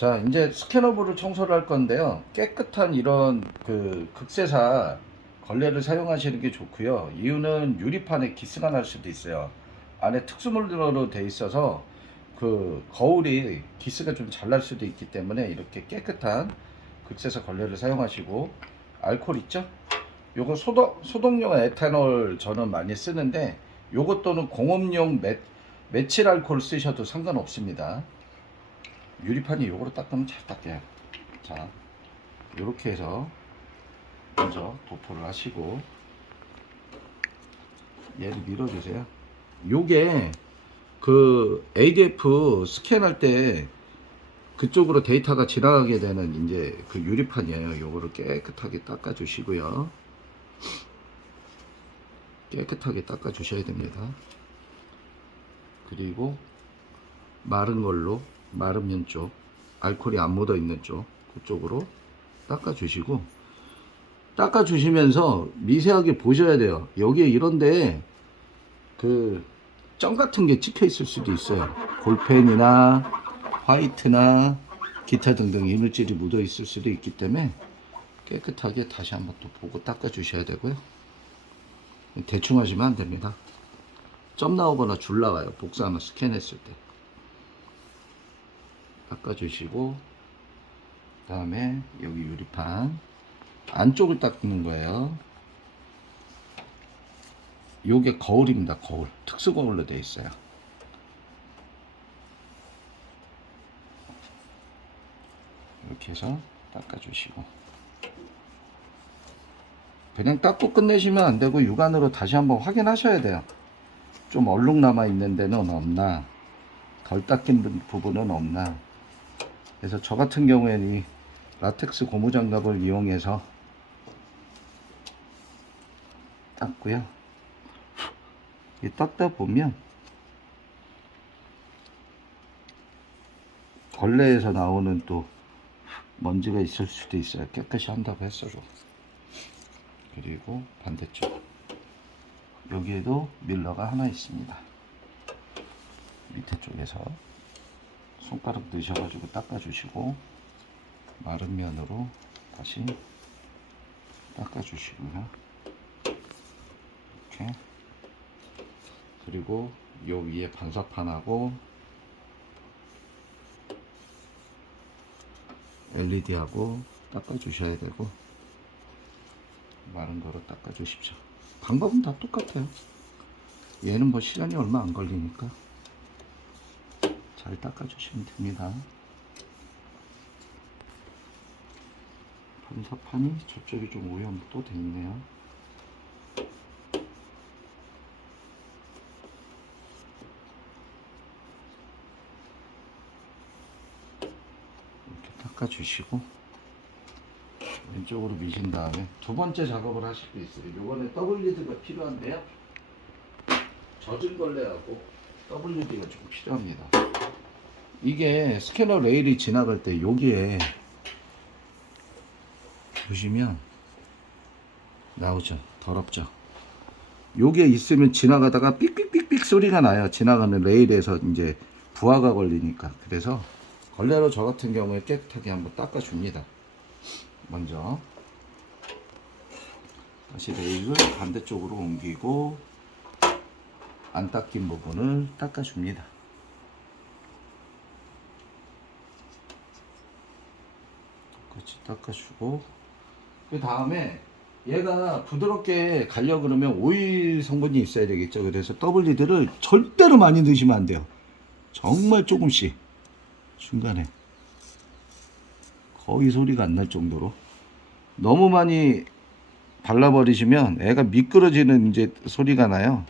자, 이제 스캐너부를 청소를 할 건데요. 깨끗한 이런 그 극세사 걸레를 사용하시는 게 좋고요. 이유는 유리판에 기스가 날 수도 있어요. 안에 특수물로 돼 있어서 그 거울이 기스가 좀 잘 날 수도 있기 때문에 이렇게 깨끗한 극세사 걸레를 사용하시고, 알코올 있죠? 요거 소독용 에탄올 저는 많이 쓰는데, 요것 또는 공업용 메칠 알코올 쓰셔도 상관없습니다. 유리판이 요거로 닦으면 잘 닦여요. 자, 요렇게 해서 먼저 도포를 하시고, 얘를 밀어주세요. 요게 그 ADF 스캔할 때 그쪽으로 데이터가 지나가게 되는 이제 그 유리판이에요. 요거를 깨끗하게 닦아 주시고요. 깨끗하게 닦아 주셔야 됩니다. 그리고 마른 걸로, 마른 면 쪽, 알코올이 안 묻어 있는 쪽, 그쪽으로 닦아 주시고, 닦아 주시면서 미세하게 보셔야 돼요. 여기에 이런데 그 점 같은 게 찍혀 있을 수도 있어요. 볼펜이나 화이트나 기타 등등 이물질이 묻어 있을 수도 있기 때문에 깨끗하게 다시 한번 또 보고 닦아 주셔야 되고요. 대충 하시면 안 됩니다. 점 나오거나 줄 나와요. 복사하면 스캔했을 때 닦아 주시고, 그 다음에 여기 유리판 안쪽을 닦는 거예요. 요게 거울입니다. 거울. 특수 거울로 되어 있어요. 이렇게 해서 닦아주시고, 그냥 닦고 끝내시면 안 되고 육안으로 다시 한번 확인하셔야 돼요. 좀 얼룩 남아 있는 데는 없나, 덜 닦인 부분은 없나. 그래서 저 같은 경우에는 이 라텍스 고무장갑을 이용해서 닦고요. 이 닦다 보면 걸레에서 나오는 또 먼지가 있을 수도 있어요. 깨끗이 한다고 했어도. 그리고 반대쪽 여기에도 밀러가 하나 있습니다. 밑에 쪽에서 손가락 넣으셔가지고 닦아주시고, 마른 면으로 다시 닦아주시고요. 이렇게. 그리고 요 위에 반사판하고 LED하고 닦아주셔야 되고, 마른 거로 닦아주십시오. 방법은 다 똑같아요. 얘는 뭐 시간이 얼마 안 걸리니까 잘 닦아주시면 됩니다. 반사판이 저쪽이 좀 오염 또 됐네요. 이렇게 닦아주시고, 왼쪽으로 미신 다음에 두 번째 작업을 하실 수 있어요. 요번에 WD가 필요한데요. 젖은 걸레하고 WD가 좀 필요합니다. 이게 스캐너 레일이 지나갈 때 여기에 보시면 나오죠. 더럽죠. 요게 있으면 지나가다가 삑삑삑삑 소리가 나요. 지나가는 레일에서 이제 부하가 걸리니까. 그래서 걸레로 저 같은 경우에 깨끗하게 한번 닦아줍니다. 먼저 다시 레일을 반대쪽으로 옮기고 안 닦인 부분을 닦아줍니다. 똑같이 닦아주고, 그 다음에 얘가 부드럽게 가려고 그러면 오일 성분이 있어야 되겠죠. 그래서 WD를 절대로 많이 넣으시면 안 돼요. 정말 조금씩 중간에 거의 소리가 안 날 정도로. 너무 많이 발라버리시면 애가 미끄러지는 이제 소리가 나요.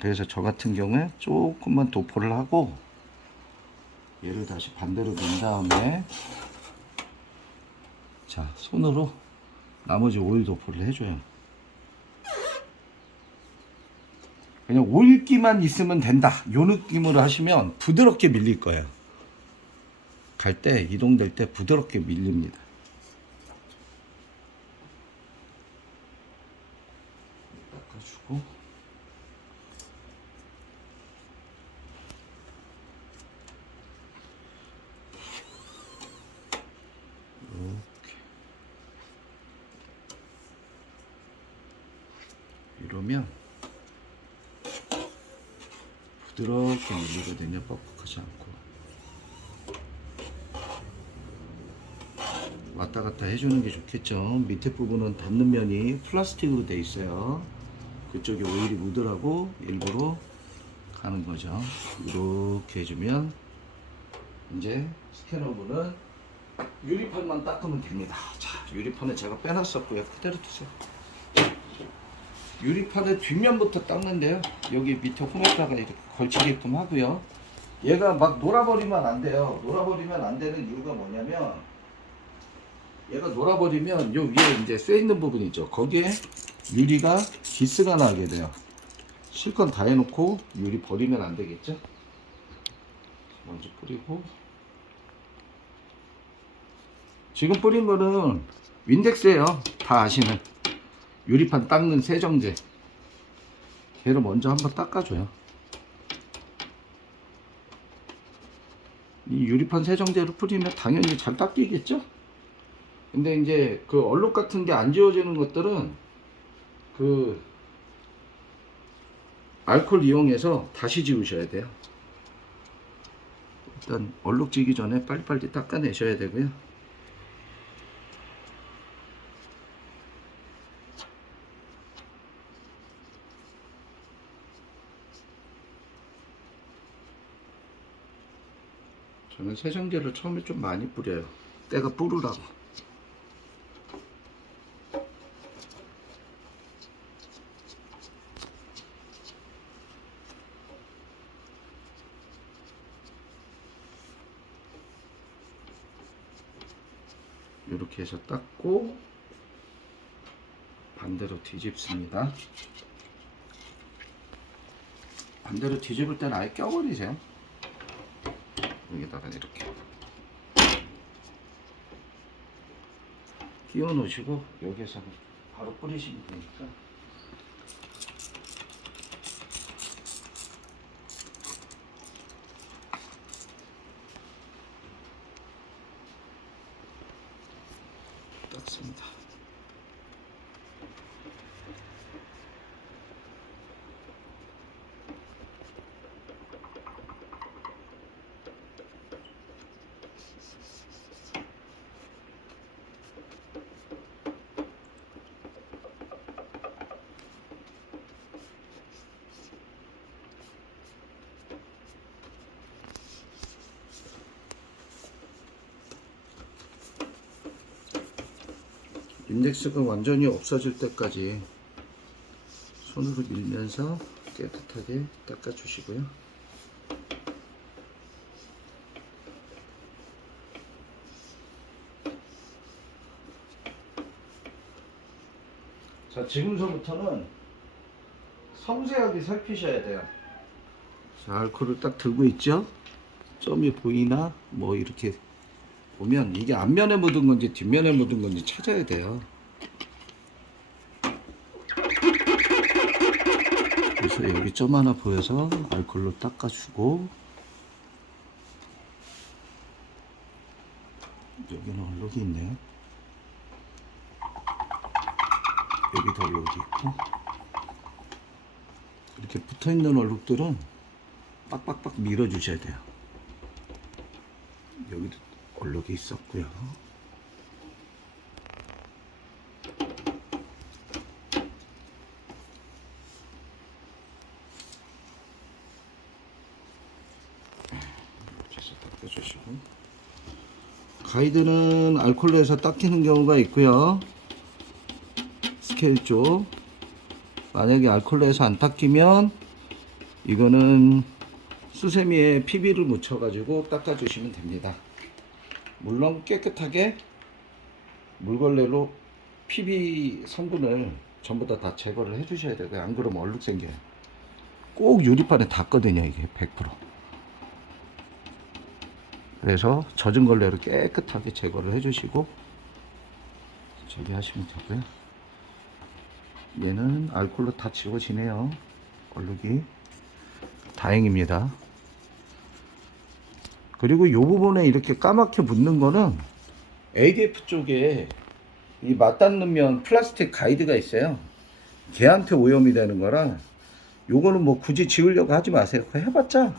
그래서 저 같은 경우에 조금만 도포를 하고 얘를 다시 반대로 넣은 다음에, 자, 손으로 나머지 오일 도포를 해줘요. 그냥 오일기만 있으면 된다, 요 느낌으로 하시면 부드럽게 밀릴 거예요. 갈 때, 이동될 때 부드럽게 밀립니다. 닦아주고, 밀면 부드럽게 밀리거든요. 뻑뻑하지 않고. 왔다 갔다 해주는 게 좋겠죠. 밑에 부분은 닿는 면이 플라스틱으로 돼 있어요. 그쪽에 오일이 묻으라고 일부러 가는 거죠. 이렇게 해주면 이제 스캐너분은 유리판만 닦으면 됩니다. 자, 유리판은 제가 빼놨었고요. 그대로 두세요. 유리판의 뒷면부터 닦는데요. 여기 밑에 홈에다가 이렇게 걸치게끔 하고요. 얘가 막 놀아버리면 안 돼요. 놀아버리면 안 되는 이유가 뭐냐면, 얘가 놀아버리면 요 위에 이제 쇠 있는 부분 있죠. 거기에 유리가 기스가 나게 돼요. 실컷 다 해놓고 유리 버리면 안 되겠죠. 먼저 뿌리고, 지금 뿌린 거는 윈덱스예요. 다 아시는 유리판 닦는 세정제. 걔를 먼저 한번 닦아줘요. 이 유리판 세정제를 뿌리면 당연히 잘 닦이겠죠. 근데 이제 그 얼룩 같은 게 안 지워지는 것들은 그 알코올 이용해서 다시 지우셔야 돼요. 일단 얼룩 지기 전에 빨리빨리 닦아내셔야 되고요. 저는 세정제를 처음에 좀 많이 뿌려요. 때가 뿌르라고. 이렇게 해서 닦고 반대로 뒤집습니다. 반대로 뒤집을 때는 아예 껴버리세요. 여기다가 이렇게 끼워 놓으시고 여기에서 바로 뿌리시면 되니까. 닦습니다. 인덱스가 완전히 없어질 때까지 손으로 밀면서 깨끗하게 닦아 주시고요. 자, 지금서부터는 섬세하게 살피셔야 돼요. 자, 알코올을 딱 들고 있죠? 점이 보이나? 뭐 이렇게 보면 이게 앞면에 묻은 건지 뒷면에 묻은 건지 찾아야 돼요. 그래서 여기 점 하나 보여서 알코올로 닦아주고, 여기는 얼룩이 있네요. 여기도 얼룩이 있고, 이렇게 붙어있는 얼룩들은 빡빡빡 밀어주셔야 돼요. 여기도 얼룩이 있었고요. 이렇게 해서 닦아주시고, 가이드는 알코올로 해서 닦이는 경우가 있고요. 스케일 쪽 만약에 알코올로 해서 안 닦이면 이거는 수세미에 PB를 묻혀 가지고 닦아 주시면 됩니다. 물론 깨끗하게 물걸레로 PB 성분을 전부 다 제거를 해 주셔야 되고요. 안 그러면 얼룩 생겨요. 꼭 유리판에 닿거든요, 이게 100%. 그래서 젖은 걸레로 깨끗하게 제거를 해 주시고 제거하시면 되고요. 얘는 알코올로 다 지워지네요, 얼룩이. 다행입니다. 그리고 이 부분에 이렇게 까맣게 묻는 거는 ADF 쪽에 이 맞닿는 면 플라스틱 가이드가 있어요. 걔한테 오염이 되는 거라 요거는 뭐 굳이 지우려고 하지 마세요. 그거 해봤자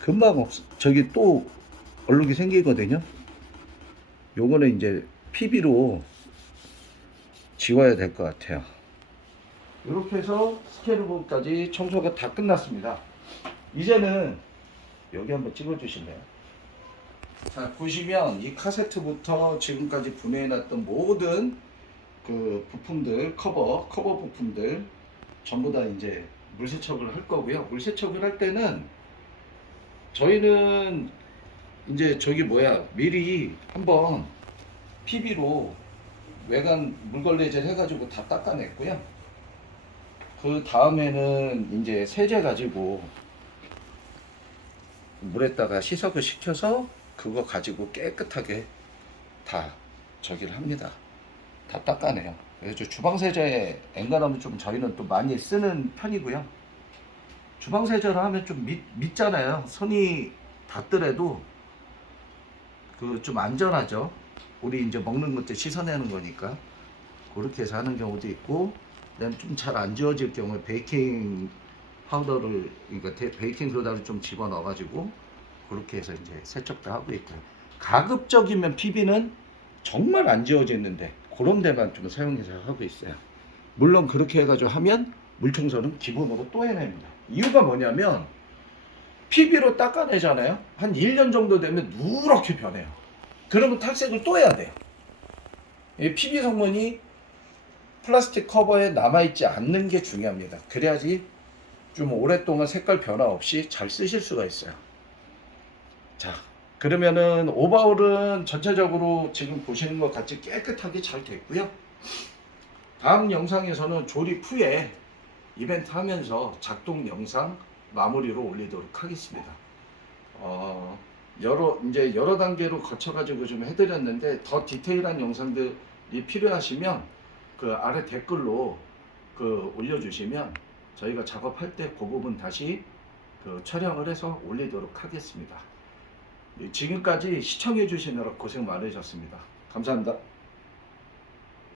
금방 저기 또 얼룩이 생기거든요. 요거는 이제 PB로 지워야 될 것 같아요. 이렇게 해서 스케일부까지 청소가 다 끝났습니다. 이제는 여기 한번 찍어 주실래요? 자, 보시면 이 카세트부터 지금까지 분해해 놨던 모든 그 부품들, 커버 부품들 전부 다 이제 물세척을 할 거고요. 물세척을 할 때는 저희는 이제 저기 뭐야 미리 한번 PB로 외관 물걸레질 해가지고 다 닦아냈고요. 그 다음에는 이제 세제 가지고 물에다가 시석을 시켜서 그거 가지고 깨끗하게 다 저기를 합니다. 다 닦아내요. 그래서 주방 세제에 엔간하면 좀 저희는 또 많이 쓰는 편이고요. 주방 세제를 하면 좀 밉잖아요. 손이 닿더라도 그 좀 안전하죠. 우리 이제 먹는 것들 씻어내는 거니까 그렇게 해서 하는 경우도 있고, 그다음 좀 잘 안 지워질 경우에 베이킹 파우더를 그러니까 베이킹 소다를 좀 집어 넣어가지고 그렇게 해서 이제 세척도 하고 있고요. 가급적이면 PB는 정말 안 지워지는데 그런 데만 좀 사용해서 하고 있어요. 물론 그렇게 해가지고 하면 물 청소는 기본으로 또 해냅니다. 이유가 뭐냐면 PB로 닦아내잖아요. 한 1년 정도 되면 누렇게 변해요. 그러면 탈색을 또 해야 돼요. 이 PB 성분이 플라스틱 커버에 남아있지 않는 게 중요합니다. 그래야지 좀 오랫동안 색깔 변화 없이 잘 쓰실 수가 있어요. 자, 그러면은 오버홀은 전체적으로 지금 보시는 것 같이 깨끗하게 잘 됐고요. 다음 영상에서는 조립 후에 이벤트 하면서 작동 영상 마무리로 올리도록 하겠습니다. 여러 단계로 거쳐가지고 좀 해드렸는데 더 디테일한 영상들이 필요하시면 그 아래 댓글로 그 올려주시면 저희가 작업할 때 그 부분 다시 그 촬영을 해서 올리도록 하겠습니다. 지금까지 시청해 주시느라 고생 많으셨습니다. 감사합니다.